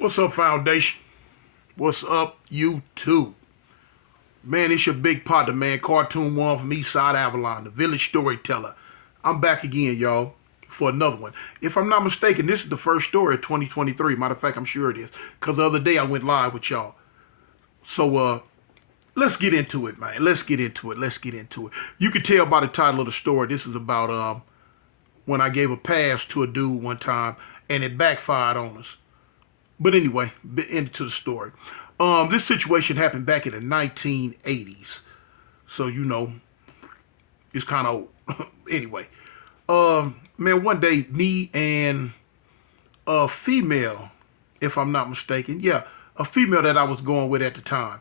What's up, Foundation? What's up, YouTube? Man, it's your big partner, man. Cartoon One from Eastside Avalon, the village storyteller. I'm back again, y'all, for another one. If I'm not mistaken, this is the first story of 2023. Matter of fact, I'm sure it is. Because the other day I went live with y'all. So, let's get into it, man. Let's get into it. Let's get into it. You can tell by the title of the story, this is about when I gave a pass to a dude one time, and it backfired on us. But anyway, into the story. This situation happened back in the 1980s. So, it's kind of anyway. Man, one day, me and a female, if I'm not mistaken, yeah, a female that I was going with at the time,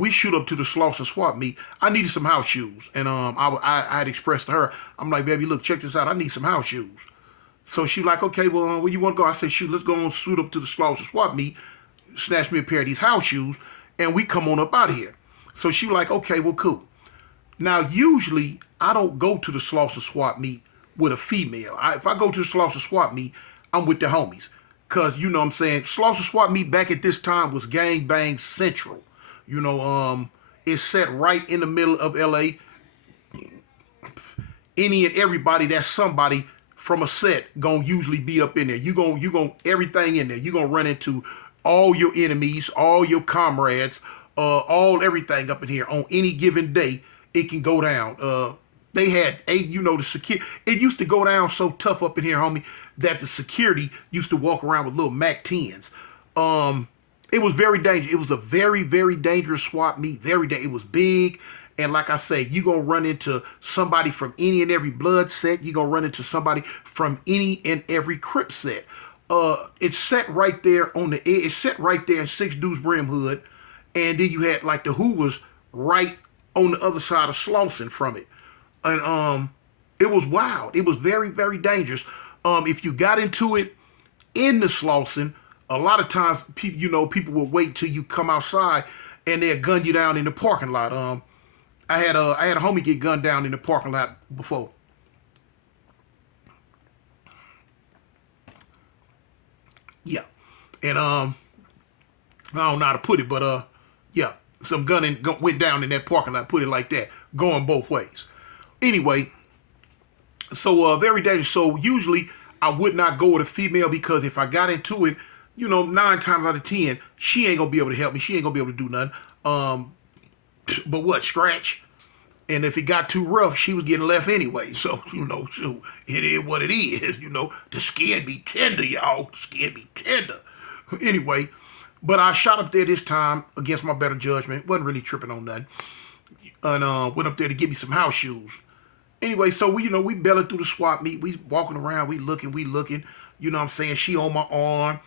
we shoot up to the Slauson swap meet. I needed some house shoes. And I had expressed to her, I'm like, baby, look, check this out. I need some house shoes. So she like, okay, well, where you want to go? I said, shoot, let's go and shoot up to the Slauson swap meet, snatch me a pair of these house shoes, and we come on up out of here. So she like, okay, well, cool. Now, usually, I don't go to the Slauson swap meet with a female. If I go to the Slauson swap meet, I'm with the homies. Because, you know what I'm saying, Slauson swap meet back at this time was gang bang central. It's set right in the middle of L.A. Any and everybody that's somebody from a set gonna usually be up in there. You gonna everything in there. You gonna run into all your enemies, all your comrades, all everything up in here on any given day. It can go down. They had the security. It used to go down so tough up in here, homie, that the security used to walk around with little Mac 10s. It was very dangerous. It was a very, very dangerous swap meet. It was big. And like I say, you're going to run into somebody from any and every blood set. You're going to run into somebody from any and every Crip set. It's set right there on the edge. It's set right there in Six Deuce Brim Hood. And then you had like the Who was right on the other side of Slauson from it. And it was wild. It was very, very dangerous. If you got into it in the Slauson, a lot of times people will wait till you come outside and they'll gun you down in the parking lot. I had a homie get gunned down in the parking lot before. Yeah. And I don't know how to put it, but yeah, some gunning went down in that parking lot, put it like that, going both ways. Anyway, so very dangerous. So usually I would not go with a female because if I got into it, 9 times out of 10, she ain't gonna be able to help me. She ain't gonna be able to do nothing. But what, scratch? And if it got too rough, she was getting left anyway. So, so it is what it is. The skin be tender, y'all. The skin be tender. Anyway, but I shot up there this time against my better judgment. Wasn't really tripping on nothing. And went up there to get me some house shoes. Anyway, so we belling through the swap meet. We walking around, we looking. You know what I'm saying? She on my arm.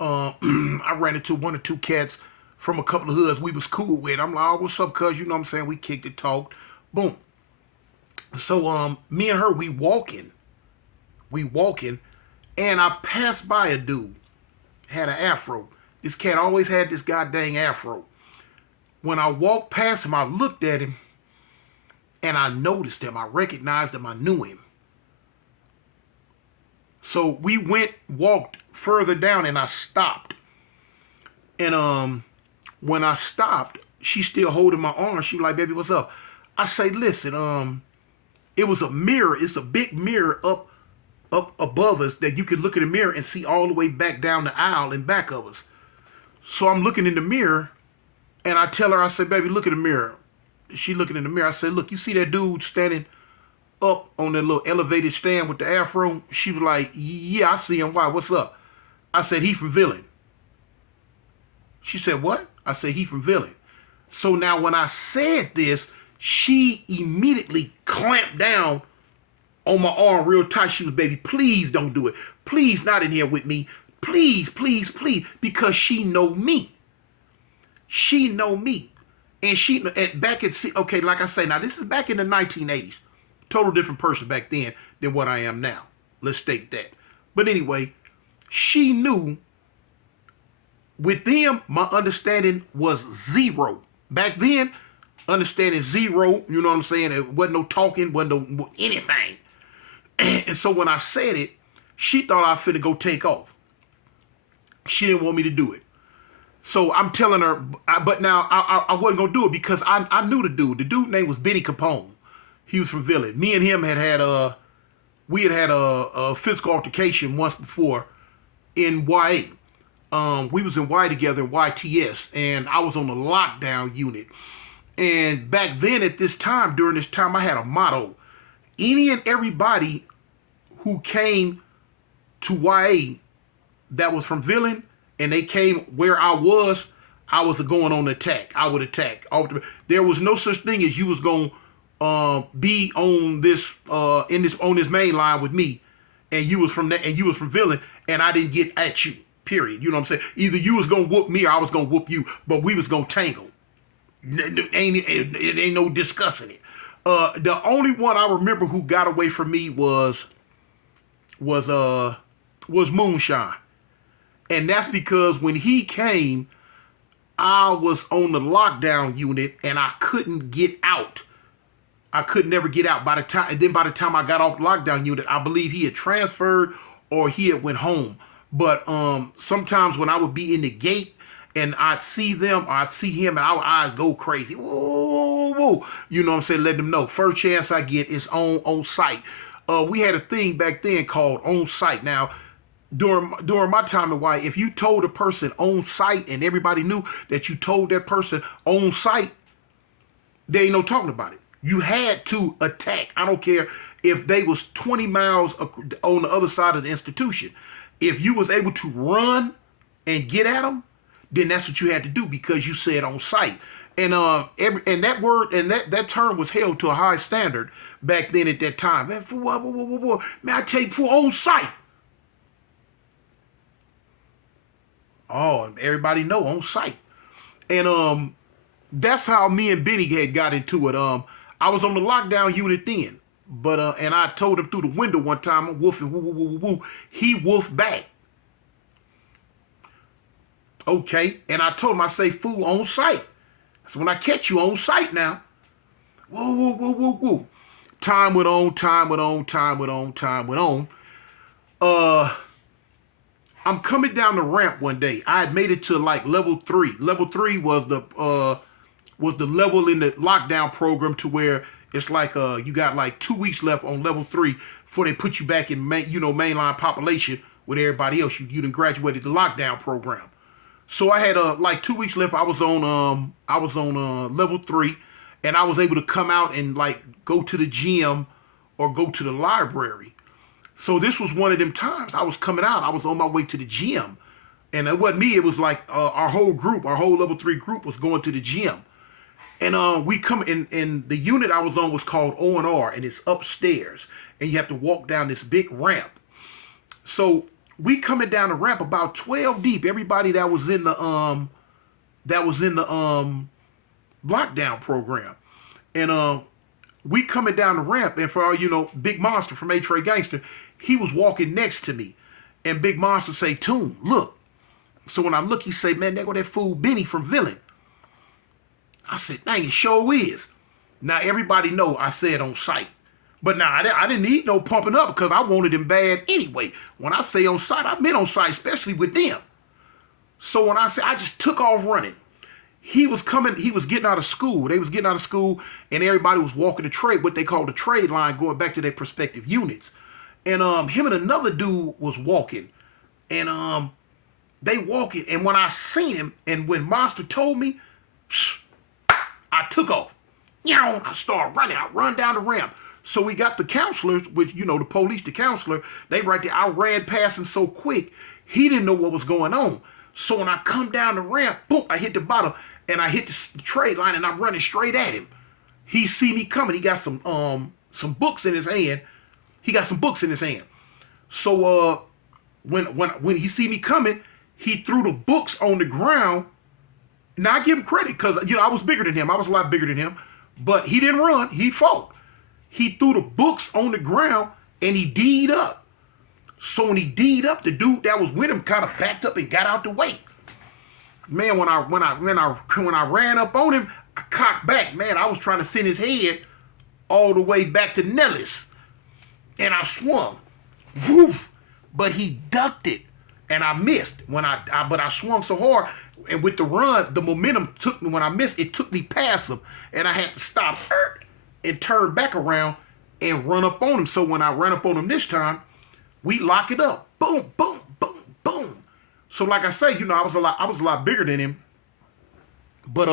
I ran into one or two cats from a couple of hoods we was cool with. I'm like, oh, what's up, cuz? You know what I'm saying? We kicked it, talked. Boom. So me and her, we walking, and I passed by a dude, had an afro. This cat always had this goddamn afro. When I walked past him, I looked at him, and I noticed him. I recognized him. I knew him. So we walked further down, and I stopped. And when I stopped, she's still holding my arm. She was like, baby, what's up? I say, listen, it was a mirror. It's a big mirror up above us that you can look in the mirror and see all the way back down the aisle in back of us. So I'm looking in the mirror, and I tell her, I say, baby, look in the mirror. She looking in the mirror. I said, look, you see that dude standing up on that little elevated stand with the afro? She was like, yeah, I see him. Why? What's up? I said, he from Villain. She said, what? I said, he from Villain. So now when I said this, she immediately clamped down on my arm real tight. She was, baby, please don't do it. Please not in here with me. Please, please, please. Because she know me. She know me. And okay, like I say, now this is back in the 1980s. Total different person back then than what I am now. Let's state that. But anyway, she knew with them, my understanding was zero. Back then, understanding zero, you know what I'm saying? It wasn't no talking, wasn't no anything. And so when I said it, she thought I was finna go take off. She didn't want me to do it. So I'm telling her, but now I wasn't gonna do it because I knew the dude. The dude name was Benny Capone. He was from Village. Me and him we had had a physical altercation once before in YA. We was in Y together in YTS, and I was on the lockdown unit. And back then, during this time, I had a motto: any and everybody who came to YA that was from Villain and they came where I was going on attack. I would attack. There was no such thing as you was going to be on this on this main line with me, and you was from Villain, and I didn't get at you. Period. You know what I'm saying? Either you was gonna whoop me or I was gonna whoop you, but we was gonna tangle. It ain't no discussing it. The only one I remember who got away from me was Moonshine. And that's because when he came, I was on the lockdown unit and I couldn't get out. I could never get out. By the time I got off the lockdown unit, I believe he had transferred or he had went home. But sometimes when I would be in the gate and I'd see them or I'd see him and I'd go crazy. Whoa, whoa, whoa. You know what I'm saying? Let them know. First chance I get is on site. We had a thing back then called on site. Now, during my time in Hawaii, if you told a person on site and everybody knew that you told that person on site, there ain't no talking about it. You had to attack. I don't care if they was 20 miles on the other side of the institution. If you was able to run and get at them, then that's what you had to do because you said on site. And that word and that term was held to a high standard back then at that time. Man, for what? Man, I tell you, for on site. Oh, everybody know on site. And that's how me and Benny had got into it. I was on the lockdown unit then. But and I told him through the window one time, I'm woofing, woo, woo, woo, woo, woo. He woofed back. Okay, and I told him, I say, fool, on site. So when I catch you on site now, woo, woo, woo, woo, woo. Time went on. I'm coming down the ramp one day. I had made it to like level 3. Level 3 was the level in the lockdown program to where it's like you got like 2 weeks left on level 3 before they put you back in mainline population with everybody else. You done graduated the lockdown program. So I had like 2 weeks left. I was on level 3, and I was able to come out and like go to the gym or go to the library. So this was one of them times I was coming out. I was on my way to the gym, and it wasn't me. It was like our whole level 3 group was going to the gym. And we come in the unit I was on was called O&R, and it's upstairs, and you have to walk down this big ramp. So we coming down the ramp about 12 deep. Everybody that was in the lockdown program, and we coming down the ramp, and for all Big Monster from A-Tray Gangster, he was walking next to me, and Big Monster say, "Toon, look." So when I look, he say, "Man, there go that fool Benny from Villain." I said, "Dang, it sure is." Now everybody know I said on site. But now I didn't need no pumping up because I wanted him bad anyway. When I say on site, I meant on site, especially with them. So when I say I just took off running, he was getting out of school. They was getting out of school, and everybody was walking the trade, what they call the trade line, going back to their prospective units. And him and another dude was walking. And they walking, and when I seen him, and when Monster told me, I took off. I started running. I run down the ramp. So we got the counselors, which, the police, the counselor, they right there. I ran past him so quick, he didn't know what was going on. So when I come down the ramp, boom, I hit the bottom, and I hit the trade line, and I'm running straight at him. He see me coming. He got some books in his hand. So when he see me coming, he threw the books on the ground. Now I give him credit because I was bigger than him. I was a lot bigger than him, but he didn't run. He fought. He threw the books on the ground and he D'd up. So when he D'd up, the dude that was with him kind of backed up and got out the way. Man, when I ran up on him, I cocked back. Man, I was trying to send his head all the way back to Nellis, and I swung. Woof! But he ducked it. and I missed when but I swung so hard, and with the run, the momentum took me when I missed. It took me past him, and I had to stop and turn back around and run up on him. So when I ran up on him this time, we lock it up. Boom, boom, boom, boom. So like I say, I was a lot bigger than him, but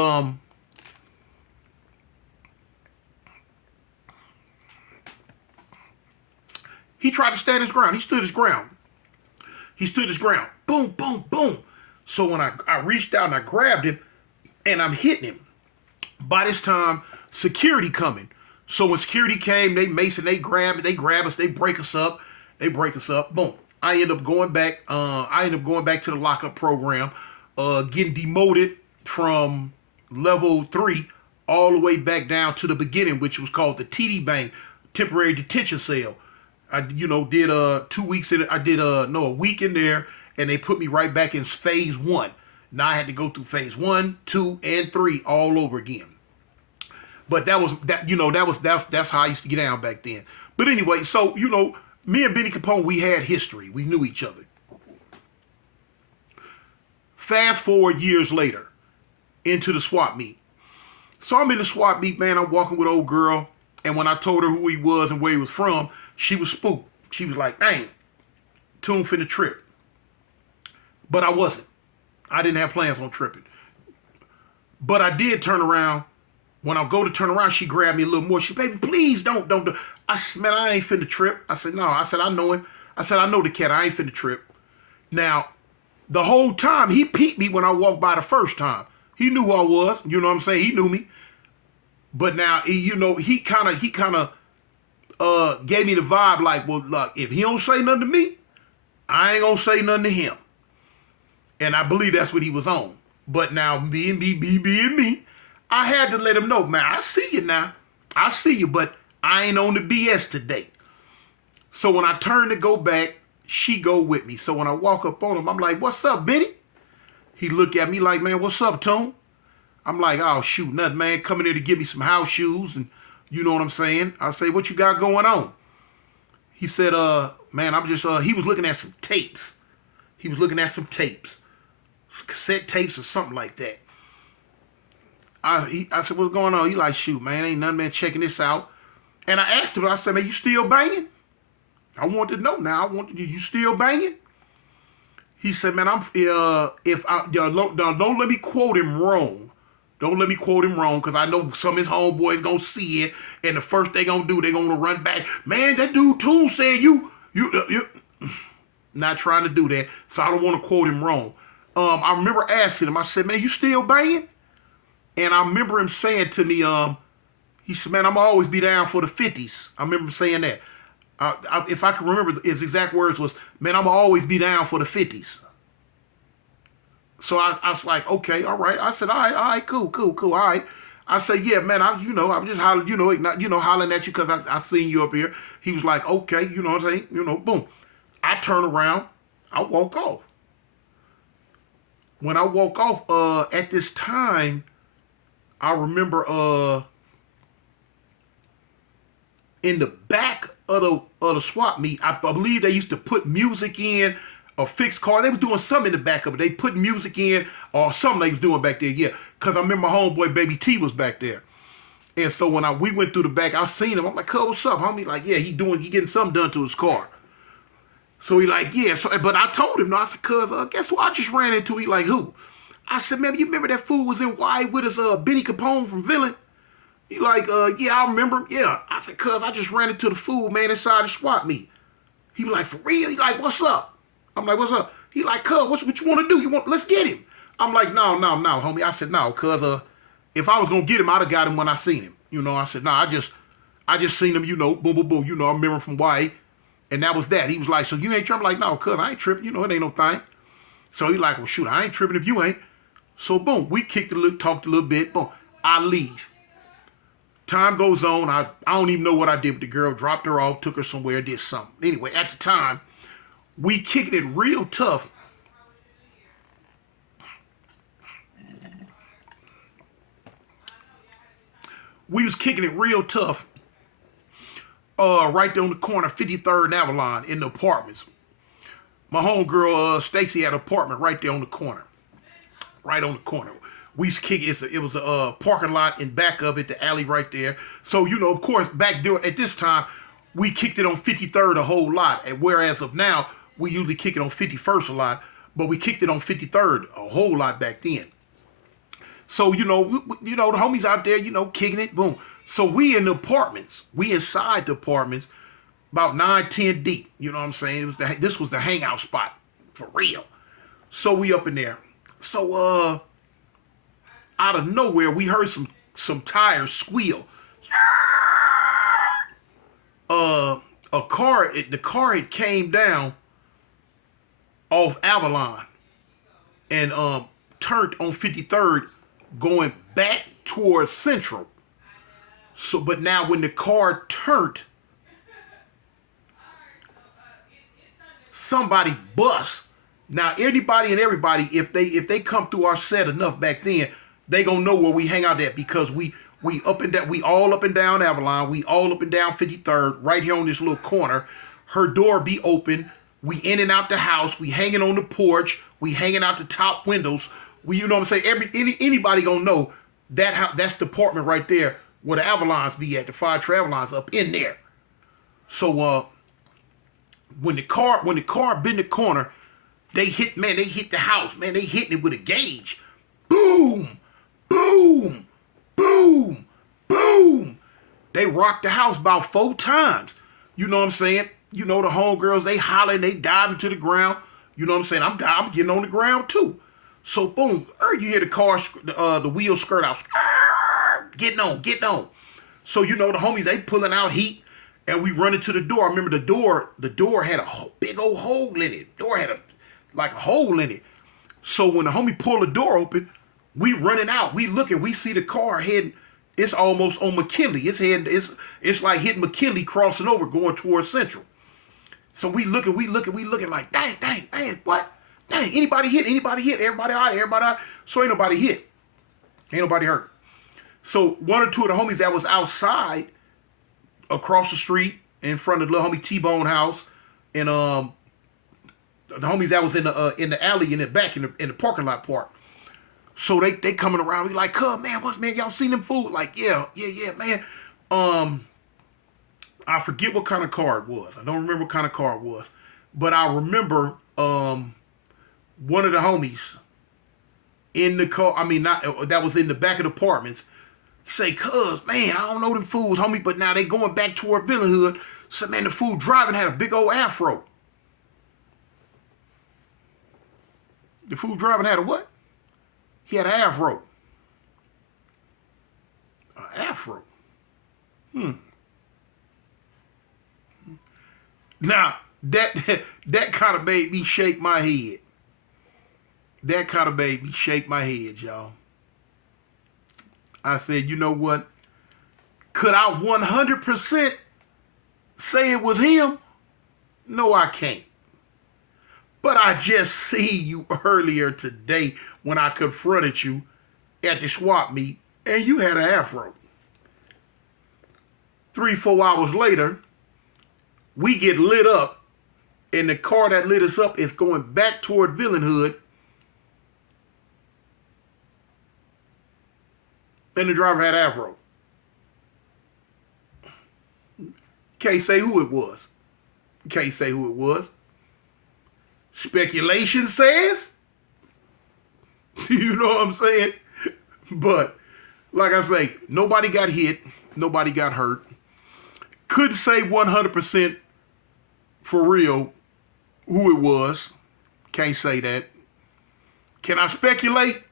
he tried to stand his ground. He stood his ground. He stood his ground. Boom, boom, boom. So when I reached out and I grabbed him and I'm hitting him, by this time, security coming. So when security came, they grab us, they break us up. Boom. I end up going back to the lockup program, getting demoted from level 3 all the way back down to the beginning, which was called the TD Bank, temporary detention cell. I did 2 weeks in it. I did a week in there, and they put me right back in phase 1. Now I had to go through phase 1, 2, and 3 all over again. But that's how I used to get down back then. But anyway, so me and Benny Capone, we had history. We knew each other. Fast forward years later into the swap meet. So I'm in the swap meet, man. I'm walking with old girl, and when I told her who he was and where he was from, she was spooked. She was like, dang, Tune finna trip. But I wasn't. I didn't have plans on tripping. But I did turn around. When I go to turn around, she grabbed me a little more. She said, baby, please don't do. I said, man, I ain't finna trip. I said, no. I said, I know him. I said, I know the cat. I ain't finna trip. Now, the whole time, he peeped me when I walked by the first time. He knew who I was. You know what I'm saying? He knew me. But now, he kind of gave me the vibe like, well, look, if he don't say nothing to me, I ain't gonna say nothing to him. And I believe that's what he was on. But now, being me, I had to let him know, man, I see you now. I see you, but I ain't on the BS today. So when I turn to go back, she go with me. So when I walk up on him, I'm like, what's up, Benny? He look at me like, man, what's up, Tone? I'm like, oh, shoot, nothing, man. Coming here to give me some house shoes, and you know what I'm saying? I say, what you got going on? He said, man, I'm just, he was looking at some tapes. Cassette tapes or something like that. I said, what's going on? He like, shoot, man, ain't nothing, man, checking this out. And I asked him, I said, man, you still banging? I wanted to know now. You still banging? He said, man, don't let me quote him wrong. Don't let me quote him wrong, because I know some of his homeboys gonna see it, and the first they gonna do, they gonna run back. Man, that dude Toon said you. Not trying to do that, so I don't want to quote him wrong. I remember asking him, I said, man, you still banging? And I remember him saying to me, he said, man, I'm always be down for the 50s. I remember him saying that. If I can remember, his exact words was, man, I'm always be down for the 50s. So I was like, okay, all right. I said, all right, cool, all right. I said, yeah, man, I'm just hollering, hollering at you because I seen you up here. He was like, okay, you know what I'm saying? Boom. I turn around, I walk off. When I walk off, at this time, I remember in the back of the swap meet, I believe they used to put music in, or fixed car. They was doing something in the back of it. They put music in or something they was doing back there, yeah. Because I remember my homeboy Baby T was back there. And so when we went through the back, I seen him. I'm like, cuz, what's up, homie? Like, yeah, he getting something done to his car. So he like, yeah. So, but I told him, no, I said, cuz, guess what I just ran into? He like, who? I said, man, you remember that fool was in Y with us, Benny Capone from Villain? He like, yeah, I remember him. Yeah. I said, cuz, I just ran into the fool, man, inside the swap meet. He was like, for real? He like, what's up? I'm like, what's up? He like, cuz, what you want to do? Let's get him. I'm like, no, homie. I said, no, cuz, if I was going to get him, I'd have got him when I seen him. I said, no, I just seen him, boom, boom, boom. I remember him from Y. And that was that. He was like, so you ain't tripping? I'm like, no, cuz, I ain't tripping. It ain't no thing. So he like, well, shoot, I ain't tripping if you ain't. So, boom, we talked a little bit. Boom, I leave. Time goes on. I don't even know what I did with the girl. Dropped her off, took her somewhere, did something. Anyway, at the time, we kicking it real tough. We was kicking it real tough. Right there on the corner, 53rd and Avalon, in the apartments. My homegirl, Stacy, had an apartment right there on the corner. Right on the corner. We used to kick it. It was a parking lot in back of it, the alley right there. So, of course, back there at this time, we kicked it on 53rd a whole lot. And whereas of now, we usually kick it on 51st a lot. But we kicked it on 53rd a whole lot back then. So, the homies out there, kicking it, boom. So we in the apartments. We inside the apartments, about 9, 10 deep. You know what I'm saying? This was the hangout spot, for real. So we up in there. So, out of nowhere, we heard some tires squeal. The car had came down off Avalon and turned on 53rd going back towards Central. So, but now when the car turned, somebody bust. Now anybody and everybody, if they come through our set enough back then, they gonna know where we hang out at, because we up and down, we all up and down Avalon, we all up and down 53rd, right here on this little corner. Her door be open. We in and out the house. We hanging on the porch. We hanging out the top windows. We, you know what I'm saying? Anybody gonna know that's the apartment right there where the Avalons be at, the fire Avalons up in there. So when the car bent the corner, they hit the house, man. They hitting it with a gauge. Boom, boom, boom, boom. They rocked the house about 4 times. You know what I'm saying? The homegirls, they hollering, they diving to the ground. You know what I'm saying? I'm getting on the ground too. So boom, you hear the car, the wheel skirt out. Getting on. So the homies, they pulling out heat, and we running to the door. I remember the door had a big old hole in it. The door had a hole in it. So when the homie pulled the door open, we running out. We looking. We see the car heading. It's almost on McKinley. It's heading. It's like hitting McKinley, crossing over, going towards Central. So we looking like, dang, what? Dang, anybody hit? Everybody all right. So ain't nobody hit. Ain't nobody hurt. So one or two of the homies that was outside, across the street, in front of the little homie T-Bone house, and the homies that was in the alley in the back in the parking lot part. So they coming around. We like, man, y'all seen them food? Like, yeah, man. I forget what kind of car it was. I don't remember what kind of car it was. But I remember one of the homies in the car, that was in the back of the apartments, he say, man, I don't know them fools, homie, but now they going back toward Villain Hood. So, man, the fool driving had a big old afro. The fool driving had a what? He had an afro. An afro. Now, that kind of made me shake my head. That kind of made me shake my head, y'all. I said, you know what? Could I 100% say it was him? No, I can't. But I just see you earlier today when I confronted you at the swap meet, and you had an afro. 3-4 hours later, we get lit up, and the car that lit us up is going back toward Villain Hood, and the driver had afro. Can't say who it was. Can't say who it was. Speculation says, you know what I'm saying? But, like I say, nobody got hit. Nobody got hurt. Couldn't say 100% for real who it was. Can't say that. Can I speculate?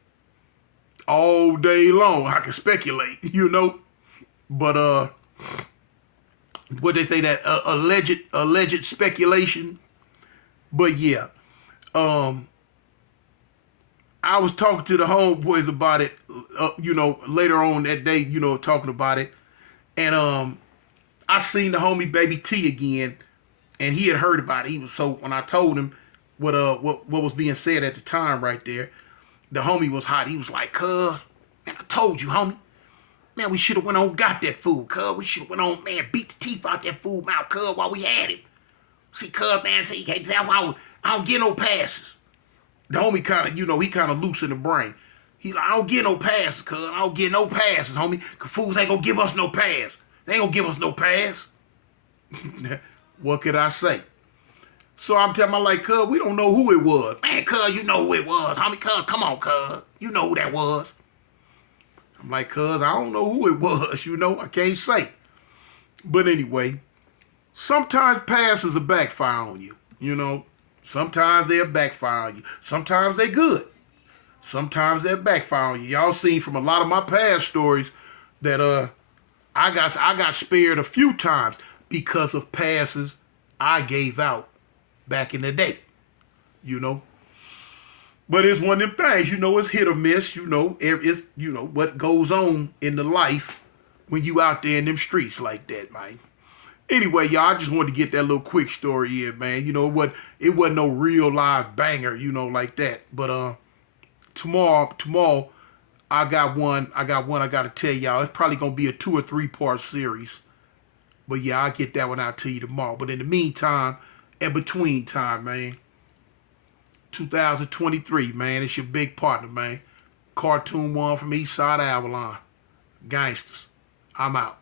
All day long, I can speculate, But, what they say, that alleged speculation. But yeah, I was talking to the homeboys about it, later on that day, talking about it. And I seen the homie Baby T again, and he had heard about it. So when I told him what was being said at the time right there, the homie was hot. He was like, man, I told you, homie. Man, we should have went on got that fool, cuz. We should have went on, man, beat the teeth out that fool mouth, cuz, while we had him. See, cuz, man, see, that's why I don't get no passes. The homie kind of, he kind of loose in the brain. He's like, I don't get no passes, cuz. I don't get no passes, homie. Cause fools ain't gonna give us no pass. They ain't gonna give us no pass. What could I say? So I'm telling my like, cuz, we don't know who it was. Man, cuz, you know who it was. Homie, cuz, come on, cuz. You know who that was. I'm like, cuz, I don't know who it was, I can't say. But anyway, sometimes passes will backfire on you. Sometimes they'll backfire on you. Sometimes they good. Sometimes they'll backfire on you. Y'all seen from a lot of my past stories that I got spared a few times because of passes I gave out back in the day. But it's one of them things, it's hit or miss, it's what goes on in the life when you out there in them streets like that, man. Anyway, y'all, I just wanted to get that little quick story in, man. It wasn't no real live banger, like that. But tomorrow I got one I gotta tell y'all. It's probably gonna be a 2 or 3 part series. But yeah, I'll get that one out to you tomorrow. But in the meantime, in between time, man, 2023, man, it's your big partner, man. Cartoon one from East Side Avalon. Gangsters. I'm out.